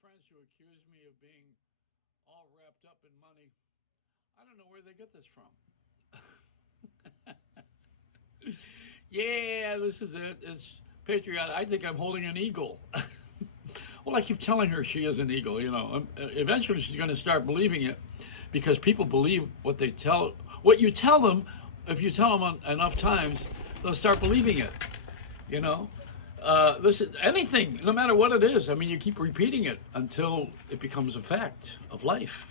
friends who accuse me of being all wrapped up in money. I don't know where they get this from. Yeah, this is it. It's patriotic. I think I'm holding an eagle. Well, I keep telling her she is an eagle. Eventually she's going to start believing it because people believe what you tell them. If you tell them enough times, they'll start believing it. You know, this is anything, no matter what it is. I mean, you keep repeating it until it becomes a fact of life.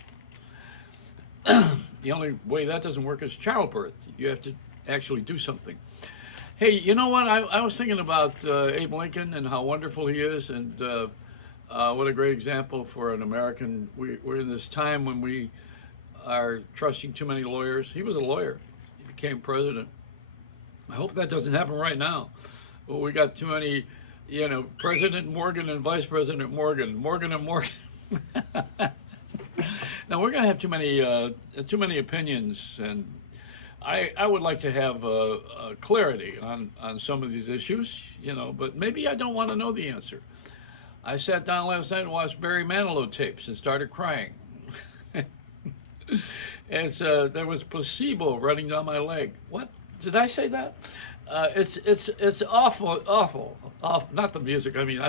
The only way that doesn't work is childbirth. You have to actually do something. Hey, you know what? I was thinking about Abe Lincoln and how wonderful he is, and what a great example for an American. We're in this time when we are trusting too many lawyers. He was a lawyer. He became president. I hope that doesn't happen right now. Well, we got too many, President Morgan and Vice President Morgan, Morgan and Morgan. Now we're going to have too many opinions, and I would like to have clarity on some of these issues, but maybe I don't want to know the answer. I sat down last night and watched Barry Manilow tapes and started crying. There was placebo running down my leg. What? Did I say that? It's awful, awful, awful. Not the music. I mean,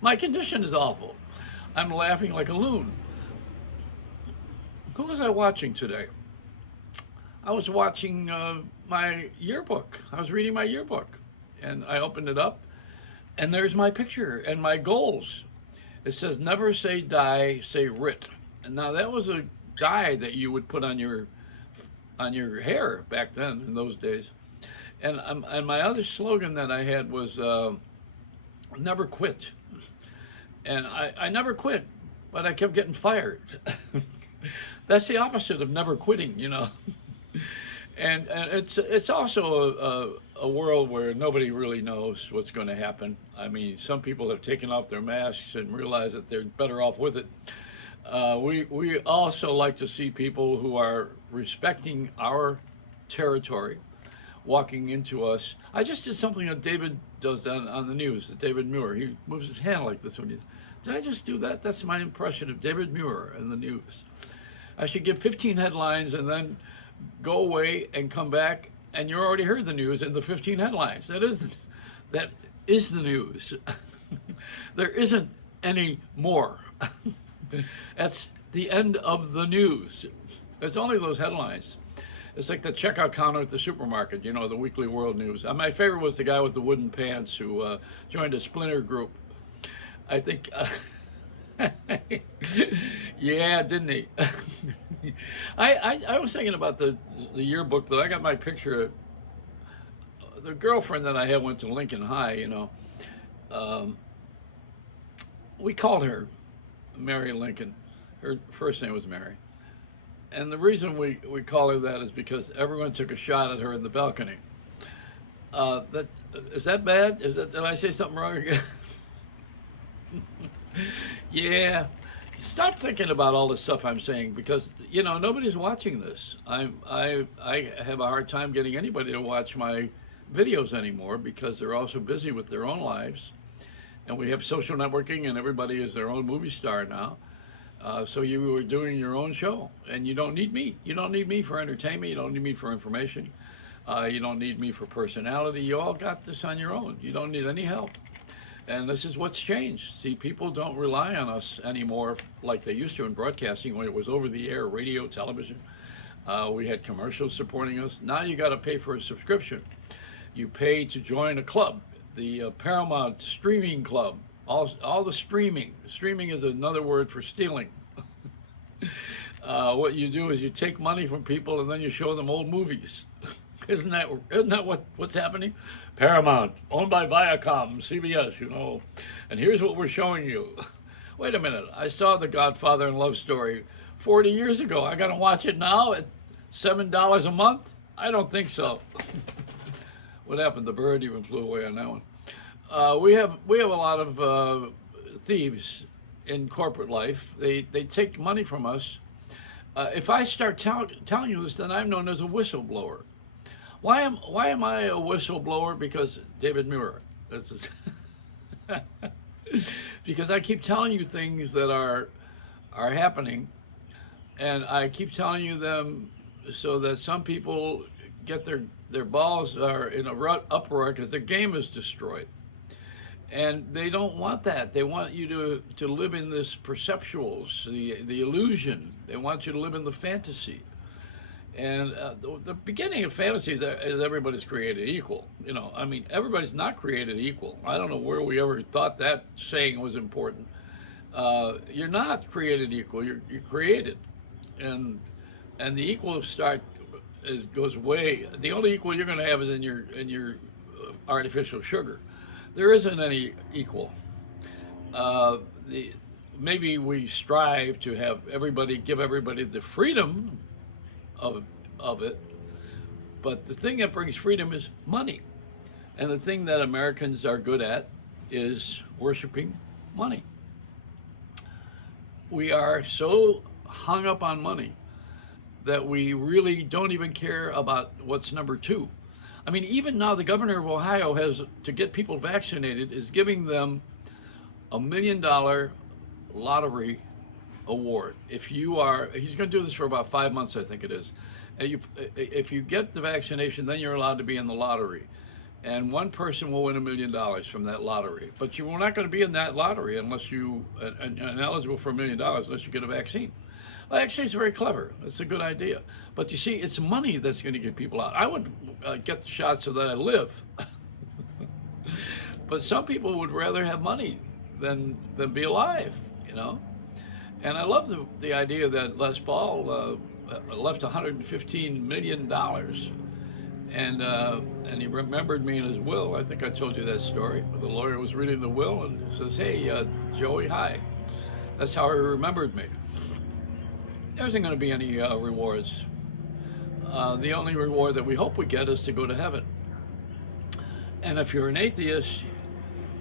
my condition is awful. I'm laughing like a loon. Who was I watching today? I was watching my yearbook. I was reading my yearbook, and I opened it up, and there's my picture and my goals. It says, "Never say die, say writ." And now that was a dye that you would put on your hair back then in those days. And my other slogan that I had was "Never quit." And I never quit, but I kept getting fired. That's the opposite of never quitting, And it's also a world where nobody really knows what's going to happen. I mean, some people have taken off their masks and realize that they're better off with it. We also like to see people who are respecting our territory, walking into us. I just did something that David does on the news, David Muir. He moves his hand like this when he. Did I just do that? That's my impression of David Muir in the news. I should give 15 headlines and then go away and come back, and you already heard the news in the 15 headlines. That is the news. There isn't any more. That's the end of the news. It's only those headlines. It's like the checkout counter at the supermarket, the Weekly World News. My favorite was the guy with the wooden pants who joined a splinter group. I think, yeah, didn't he? I was thinking about the yearbook, though. I got my picture. The girlfriend that I had went to Lincoln High, we called her Mary Lincoln. Her first name was Mary. And the reason we call her that is because everyone took a shot at her in the balcony. Is that bad? Did I say something wrong again? Yeah. Stop thinking about all the stuff I'm saying because nobody's watching this. I have a hard time getting anybody to watch my videos anymore because they're all so busy with their own lives, and we have social networking, and everybody is their own movie star now. So you are doing your own show, and you don't need me. You don't need me for entertainment. You don't need me for information. You don't need me for personality. You all got this on your own. You don't need any help. And this is what's changed. See, people don't rely on us anymore like they used to in broadcasting when it was over the air, radio, television. We had commercials supporting us. Now you got to pay for a subscription. You pay to join a club, the Paramount Streaming Club. All the streaming. Streaming is another word for stealing. What you do is you take money from people and then you show them old movies. Isn't that what's happening? Paramount, owned by Viacom, CBS, and here's what we're showing you. Wait a minute, I saw The Godfather and Love Story 40 years ago. I gotta watch it now at $7 a month? I don't think so. What happened? The bird even flew away on that one. We have a lot of thieves in corporate life. They take money from us. If I start telling you this, then I'm known as a whistleblower. Why am I a whistleblower? Because David Muir. because I keep telling you things that are happening, and I keep telling you them so that some people get their balls are in a uproar because their game is destroyed. And they don't want that. They want you to live in this perceptuals, the illusion. They want you to live in the fantasy. And the beginning of fantasy is everybody's created equal. You know, I mean, everybody's not created equal. I don't know where we ever thought that saying was important. You're not created equal. You're created, and the equal start goes way. The only equal you're going to have is in your artificial sugar. There isn't any equal. The Maybe we strive to have give everybody the freedom of it, but the thing that brings freedom is money, and the thing that Americans are good at is worshiping money. We are so hung up on money that we really don't even care about what's number two. I mean, even now, the governor of Ohio has, to get people vaccinated, is giving them $1 million lottery award. He's going to do this for about 5 months, I think it is. And if you get the vaccination, then you're allowed to be in the lottery. And one person will win $1 million from that lottery. But you're not going to be in that lottery unless you and eligible for $1 million unless you get a vaccine. Well, actually, it's very clever. It's a good idea. But you see, it's money that's going to get people out. I would get the shot so that I live. But some people would rather have money than be alive, you know. And I love the idea that Les Paul left $115 million, and he remembered me in his will. I think I told you that story. The lawyer was reading the will and says, "Hey, Joey, hi." That's how he remembered me. There isn't going to be any rewards. The only reward that we hope we get is to go to heaven. And if you're an atheist,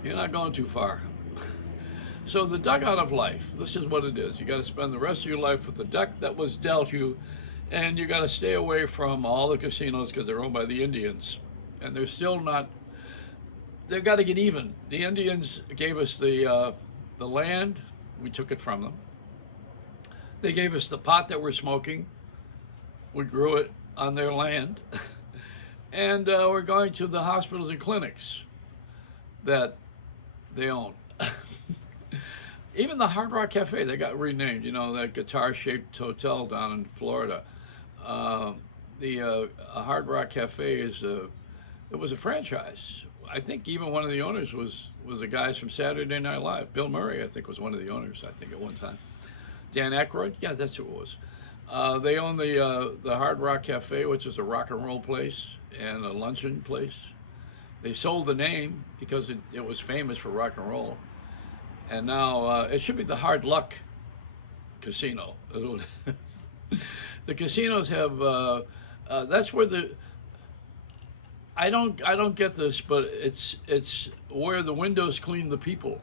you're not going too far. So the dugout of life, this is what it is. You got to spend the rest of your life with the deck that was dealt you, and you got to stay away from all the casinos because they're owned by the Indians. And they're still not, they've got to get even. The Indians gave us the land, we took it from them. They gave us the pot that we're smoking. We grew it on their land. And we're going to the hospitals and clinics that they own. Even the Hard Rock Cafe, they got renamed, you know, that guitar-shaped hotel down in Florida. The Hard Rock Cafe it was a franchise. I think even one of the owners was the guys from Saturday Night Live. Bill Murray, I think, was one of the owners, I think, at one time. Dan Aykroyd? Yeah, that's who it was. They own the Hard Rock Cafe, which is a rock and roll place and a luncheon place. They sold the name because it was famous for rock and roll. And now it should be the Hard Luck Casino. The casinos have, that's where I don't get this, but it's where the windows clean the people.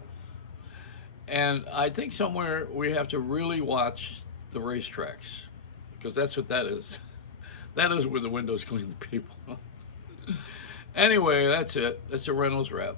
And I think somewhere we have to really watch the racetracks, because that's what that is. That is where the windows clean the people. Anyway, that's it. That's a Reynolds Wrap.